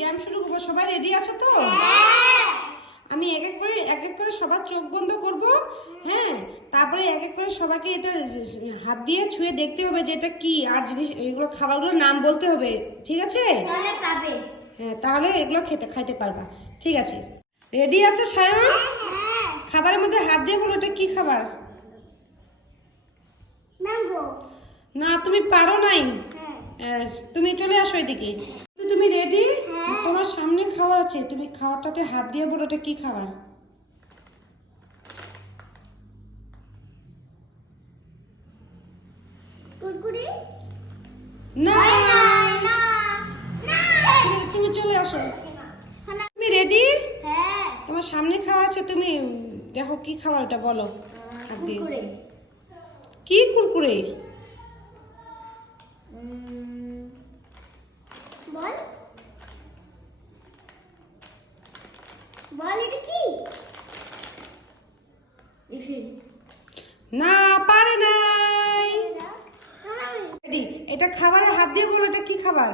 Game শুরু করবো। সবাই রেডি আছো তো? আমি এক এক করে সবার চোখ বন্ধ করব। হ্যাঁ, তারপরে এক এক করে সবাইকে এটা হাত দিয়ে ছুঁয়ে দেখতে হবে যে এটা কি, আর জিনিস এগুলো খাবারগুলোর নাম বলতে হবে। ঠিক আছে? হ্যাঁ, তাহলে এগুলো খাইতে পারবা। ঠিক আছে, রেডি আছো সায়ন? খাবারের মধ্যে হাত দিয়ে বলো এটা কি খাবার। না, তুমি পারো নাই। তুমি চলে আসো এদিকে। তুমি রেডি? তোমার সামনে খাবার আছে, তুমি খাবারটাতে হাত দিয়ে বলো এটা কি খাবার। না, তুমি চলে আসো। তুমি রেডি? তোমার সামনে খাবার আছে, তুমি দেখো কি খাবার এটা বলো হাত দিয়ে। কি কুরকুরে? না, পারে নাই। রেডি? এটা খাবারে হাত দিয়ে বলো এটা কি খাবার।